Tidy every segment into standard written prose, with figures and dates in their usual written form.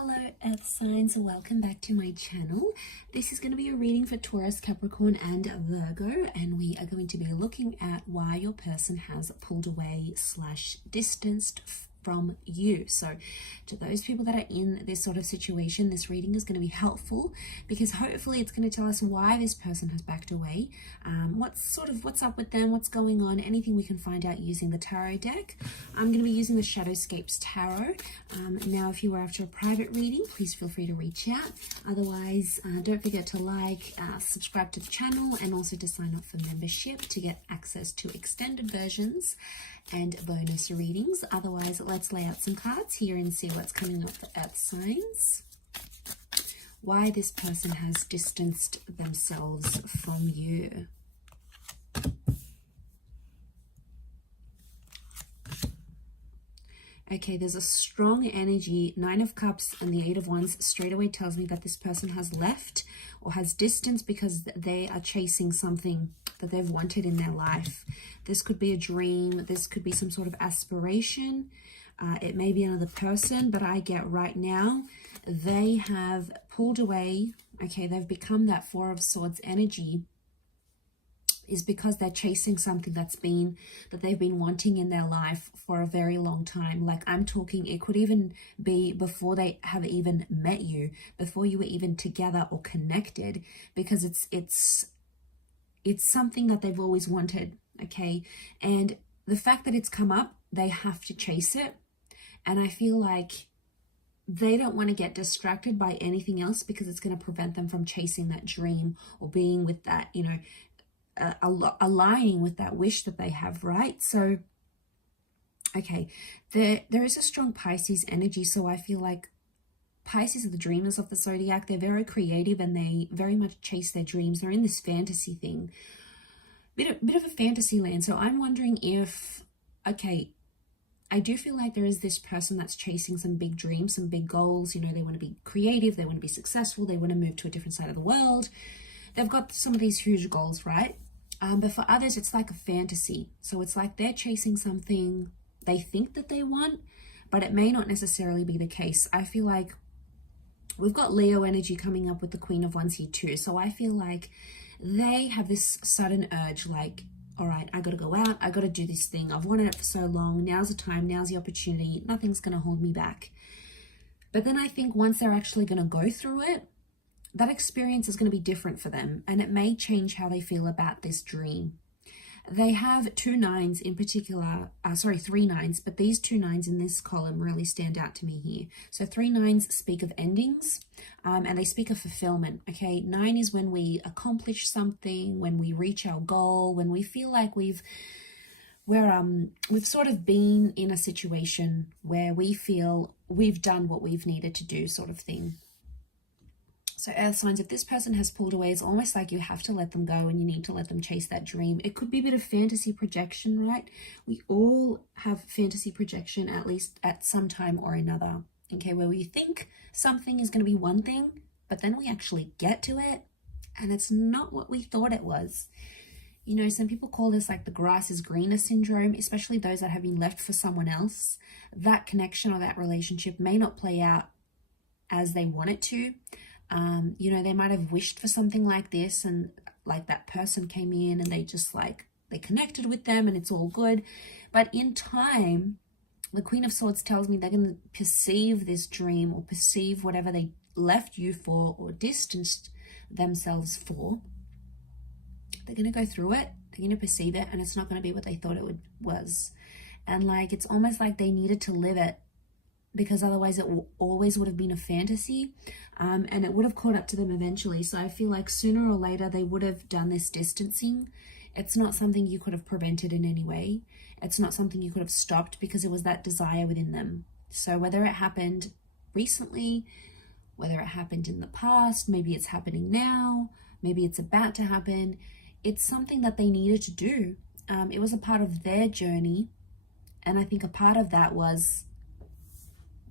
Hello Earth signs, welcome back to my channel. This is going to be a reading for Taurus, Capricorn and Virgo, and we are going to be looking at why your person has pulled away / distanced from you. So to those people that are in this sort of situation, this reading is going to be helpful because hopefully it's going to tell us why this person has backed away, what's up with them, what's going on, anything we can find out using the tarot deck. I'm going to be using the Shadowscapes Tarot. Now if you are after a private reading, please feel free to reach out. Otherwise, don't forget to like, subscribe to the channel, and also to sign up for membership to get access to extended versions and bonus readings. Otherwise, let's lay out some cards here and see what's coming up for Earth signs. Why this person has distanced themselves from you. Okay, there's a strong energy. 9 of Cups and the 8 of Wands straight away tells me that this person has left or has distanced because they are chasing something that they've wanted in their life. This could be a dream. This could be some sort of aspiration. It may be another person, but I get right now they have pulled away. Okay, they've become that 4 of Swords energy is because they're chasing something that they've been wanting in their life for a very long time. Like I'm talking, it could even be before they have even met you, before you were even together or connected, because it's something that they've always wanted. Okay, and the fact that it's come up, they have to chase it, and I feel like they don't want to get distracted by anything else because it's going to prevent them from chasing that dream or being with that, you know, aligning with that wish that they have, right? So okay, there is a strong Pisces energy, so I feel like Pisces are the dreamers of the zodiac. They're very creative and they very much chase their dreams. They're in this fantasy thing, bit of a fantasy land. So I'm wondering if, okay, I do feel like there is this person that's chasing some big dreams, some big goals. You know, they want to be creative, they want to be successful, they want to move to a different side of the world. They've got some of these huge goals, right? But for others, it's like a fantasy. So it's like they're chasing something they think that they want, but it may not necessarily be the case. I feel like we've got Leo energy coming up with the Queen of Wands here too. So I feel like they have this sudden urge, like, all right, I got to go out. I got to do this thing. I've wanted it for so long. Now's the time. Now's the opportunity. Nothing's going to hold me back. But then I think once they're actually going to go through it, that experience is going to be different for them, and it may change how they feel about this dream. They have 2 9s in particular, 3 9s, but these 2 9s in this column really stand out to me here. So 3 9s speak of endings, and they speak of fulfillment. Okay, 9 is when we accomplish something, when we reach our goal, when we feel like we've sort of been in a situation where we feel we've done what we've needed to do, sort of thing. So Earth signs, if this person has pulled away, it's almost like you have to let them go and you need to let them chase that dream. It could be a bit of fantasy projection, right? We all have fantasy projection, at least at some time or another. Okay, where we think something is going to be one thing, but then we actually get to it and it's not what we thought it was. You know, some people call this like the grass is greener syndrome, especially those that have been left for someone else. That connection or that relationship may not play out as they want it to. You know, they might have wished for something like this, and like that person came in and they just like, they connected with them and it's all good. But in time, the Queen of Swords tells me they're going to perceive this dream or perceive whatever they left you for or distanced themselves for. They're going to go through it, they're going to perceive it, and it's not going to be what they thought it was. And like, it's almost like they needed to live it, because otherwise it always would have been a fantasy, and it would have caught up to them eventually. So I feel like sooner or later they would have done this distancing. It's not something you could have prevented in any way. It's not something you could have stopped because it was that desire within them. So whether it happened recently, whether it happened in the past, maybe it's happening now, maybe it's about to happen, it's something that they needed to do. It was a part of their journey, and I think a part of that was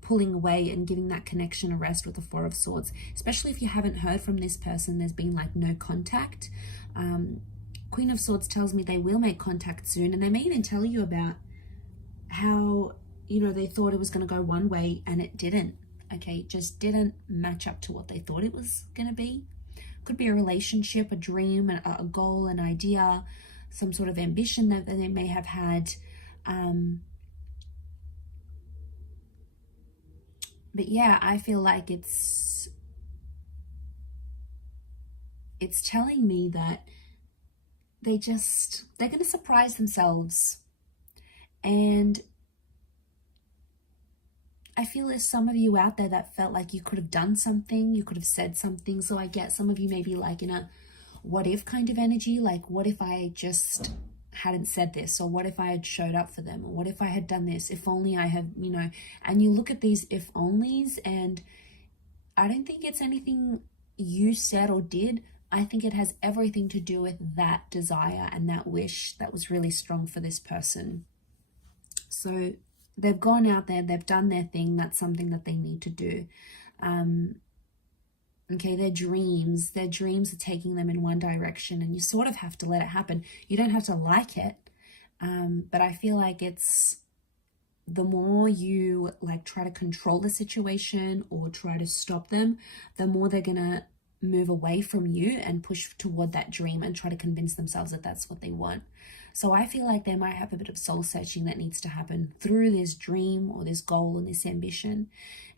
pulling away and giving that connection a rest with the 4 of Swords, especially if you haven't heard from this person, there's been like no contact. Queen of Swords tells me they will make contact soon, and they may even tell you about how, you know, they thought it was going to go one way and it didn't. okay, just didn't match up to what they thought it was going to be. Could be a relationship, a dream, a goal, an idea, some sort of ambition that they may have had. But yeah, I feel like it's telling me that they're going to surprise themselves. And I feel there's some of you out there that felt like you could have done something, you could have said something. So I get some of you maybe like in a what if kind of energy, like what if I just hadn't said this, or what if I had showed up for them, or what if I had done this, if only I had, you know. And you look at these if onlys, and I don't think it's anything you said or did. I think it has everything to do with that desire and that wish that was really strong for this person. So they've gone out there, they've done their thing. That's something that they need to do. Okay, their dreams are taking them in one direction, and you sort of have to let it happen. You don't have to like it, but I feel like it's the more you like try to control the situation or try to stop them, the more they're gonna move away from you and push toward that dream and try to convince themselves that that's what they want. So I feel like they might have a bit of soul searching that needs to happen through this dream or this goal and this ambition.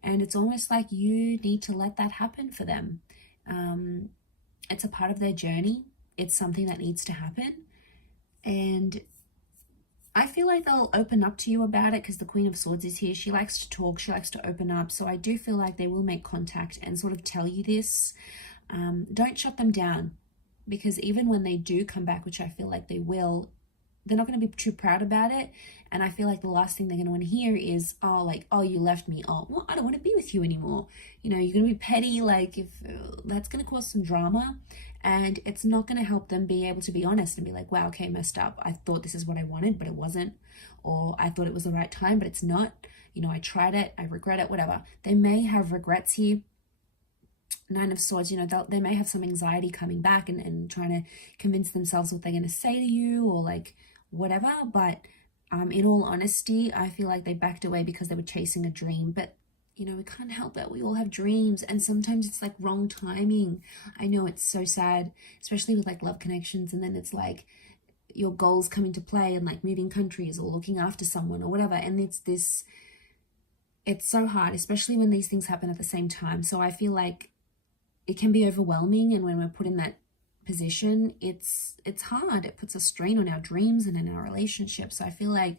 And it's almost like you need to let that happen for them. It's a part of their journey. It's something that needs to happen. And I feel like they'll open up to you about it because the Queen of Swords is here. She likes to talk. She likes to open up. So I do feel like they will make contact and sort of tell you this. Don't shut them down, because even when they do come back, which I feel like they will, they're not going to be too proud about it. And I feel like the last thing they're going to want to hear is, oh, like, oh, you left me. Oh, well, I don't want to be with you anymore. You know, you're going to be petty. Like, if that's going to cause some drama, and it's not going to help them be able to be honest and be like, wow, okay, messed up. I thought this is what I wanted, but it wasn't. Or I thought it was the right time, but it's not. You know, I tried it. I regret it, whatever. They may have regrets here. Nine of Swords, you know, they may have some anxiety coming back and trying to convince themselves what they're going to say to you or like whatever. But in all honesty, I feel like they backed away because they were chasing a dream. But, you know, we can't help it. We all have dreams, and sometimes it's like wrong timing. I know it's so sad, especially with like love connections. And then it's like your goals come into play and like moving countries or looking after someone or whatever. And it's so hard, especially when these things happen at the same time. So I feel like it can be overwhelming, and when we're put in that position, it's hard. It puts a strain on our dreams and in our relationships. So I feel like,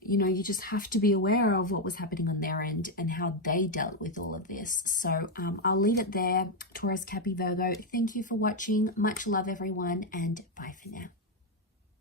you know, you just have to be aware of what was happening on their end and how they dealt with all of this. So I'll leave it there. Taurus, Cappy, Virgo, thank you for watching. Much love, everyone, and bye for now.